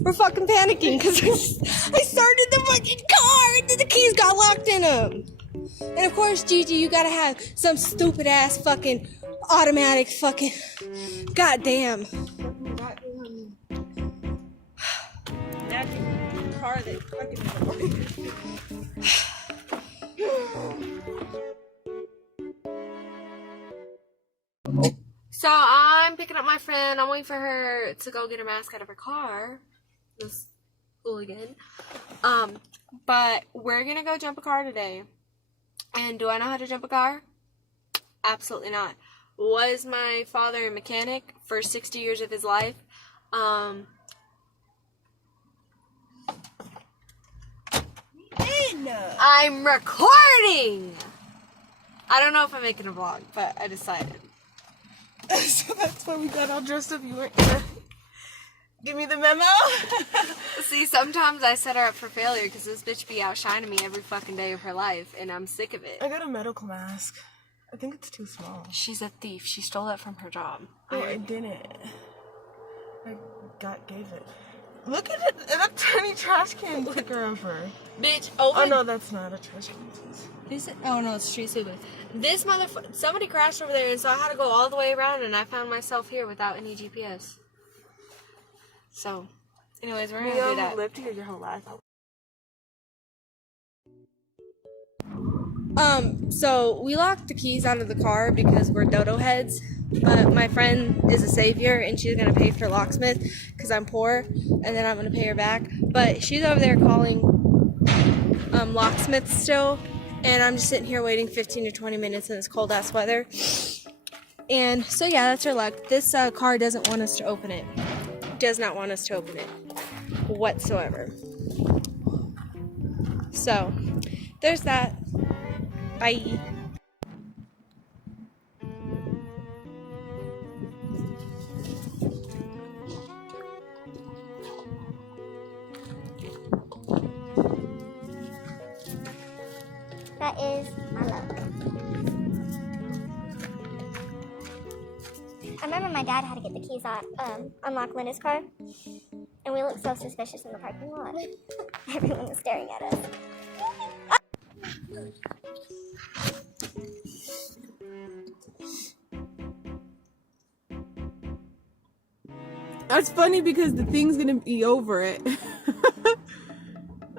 We're fucking panicking because I started the fucking car and then the keys got locked in them. And of course, Gigi, you gotta have some stupid ass fucking automatic fucking goddamn. Car that fucking. So I'm picking up my friend. I'm waiting for her to go get her mask out of her car. This hooligan. But we're gonna go jump a car today. And do I know how to jump a car? Absolutely not. Was my father a mechanic for 60 years of his life? I'm recording! I don't know if I'm making a vlog, but I decided. So that's why we got all dressed up. You weren't gonna give me the memo? See, sometimes I set her up for failure because this bitch be outshining me every fucking day of her life, and I'm sick of it. I got a medical mask. I think it's too small. She's a thief. She stole it from her job. Wait, I didn't. I gave it. Look at it, that tiny trash can took her over. Bitch, over. Oh no, that's not a trash can. Oh no, it's street sweeping. This motherfucker, somebody crashed over there, and so I had to go all the way around, and I found myself here without any GPS. So, anyways, we're gonna do that. You lived here your whole life. So we locked the keys out of the car because we're dodo heads. But my friend is a savior, and she's gonna pay for locksmith because I'm poor, and then I'm gonna pay her back. But she's over there calling locksmith still. And I'm just sitting here waiting 15 to 20 minutes in this cold ass weather. And so yeah, that's her luck. This car doesn't want us to open it. Does not want us to open it whatsoever. So there's that. Bye. That is my luck. I remember my dad had to get the keys out, unlock Linda's car, and we looked so suspicious in the parking lot. Everyone was staring at us. That's funny because the thing's gonna be over it.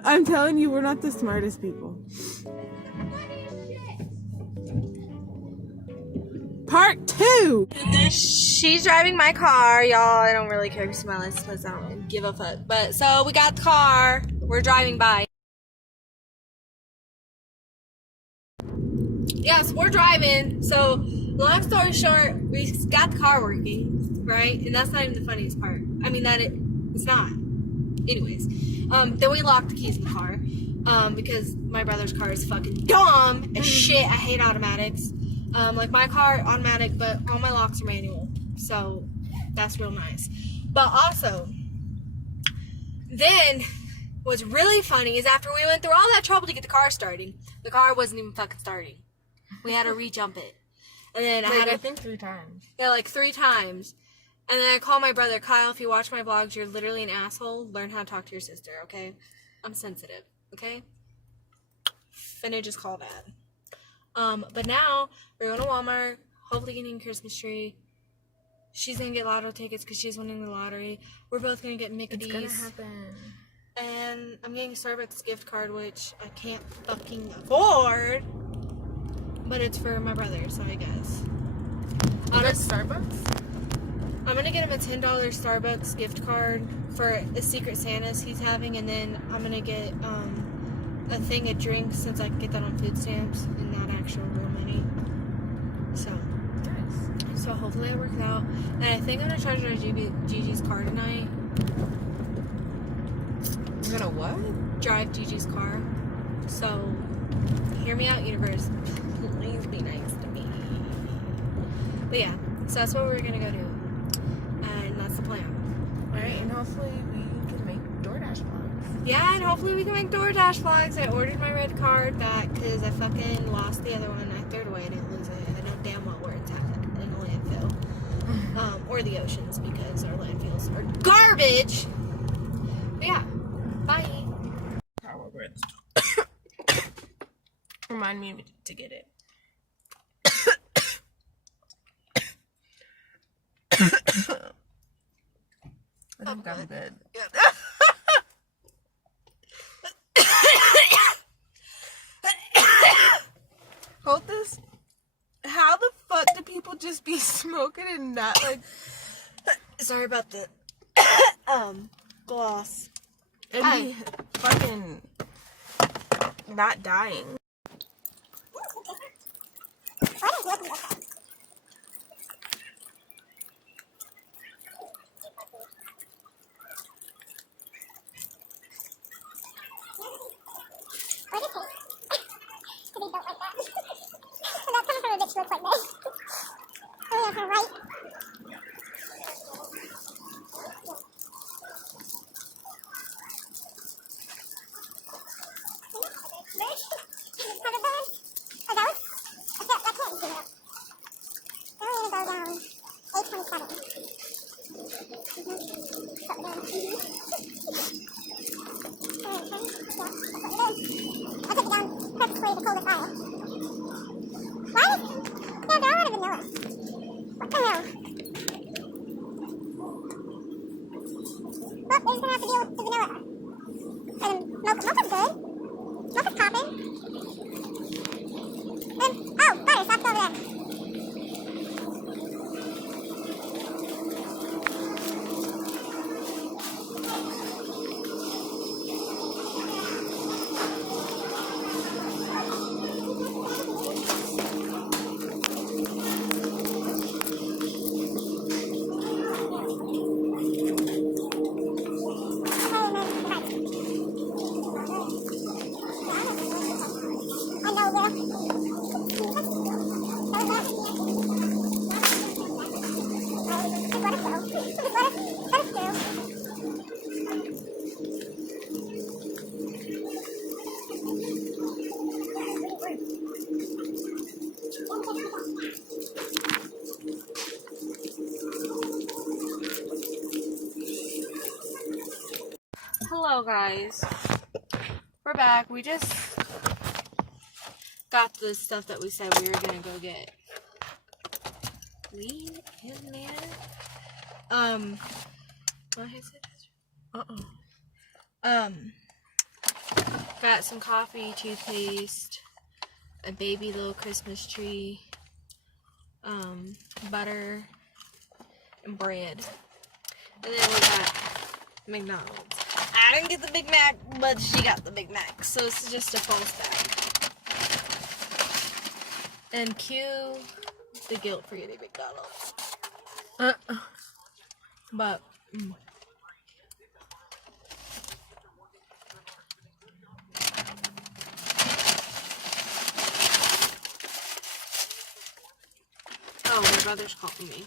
I'm telling you, we're not the smartest people. Part 2! She's driving my car, y'all. I don't really care because my license plates, I don't give a fuck. But so we got the car. We're driving by. Yes, we're driving. So long story short, we got the car working, right? And that's not even the funniest part. I mean it's not. Anyways, then we locked the keys in the car because my brother's car is fucking dumb as shit. I hate automatics. Like my car, automatic, but all my locks are manual. So that's real nice. But also, then what's really funny is after we went through all that trouble to get the car starting, the car wasn't even fucking starting. We had to re-jump it. And then I think 3 times. Yeah, like 3 times. And then I called my brother, Kyle, if you watch my vlogs, you're literally an asshole. Learn how to talk to your sister, okay? I'm sensitive, okay? Finna just call Dad. But now, we're going to Walmart, hopefully getting a Christmas tree. She's going to get lotto tickets because she's winning the lottery. We're both going to get Mickey's. It's going to happen. And I'm getting a Starbucks gift card, which I can't fucking afford. But it's for my brother, so I guess. Starbucks? I'm gonna get him a $10 Starbucks gift card for the Secret Santas he's having, and then I'm gonna get a thing of drinks since I can get that on food stamps and not actual real money. So nice. So hopefully that works out. And I think I'm gonna try to drive Gigi's car tonight. You're gonna what? Drive Gigi's car. So hear me out, universe. Please be nice to me. But yeah, so that's what we're gonna go do. And that's the plan. Alright, and hopefully we can make DoorDash vlogs. Yeah, and hopefully we can make DoorDash vlogs. I ordered my red card back because I fucking lost the other one. I threw it away. I didn't lose it. I know damn well where it's at in the landfill. Or the oceans because our landfills are garbage. remind me to get it. I think I'm good. Hold this. How the fuck do people just be smoking and not like? Sorry about the gloss. And be fucking not dying. Hello guys, we're back. We just got the stuff that we said we were gonna go get. Weed in there. What is it? Got some coffee, toothpaste, a baby little Christmas tree, butter, and bread. And then we got McDonald's. I didn't get the Big Mac, but she got the Big Mac, so it's just a false bag. And cue the guilt for eating McDonald's. But oh, my brother's calling me.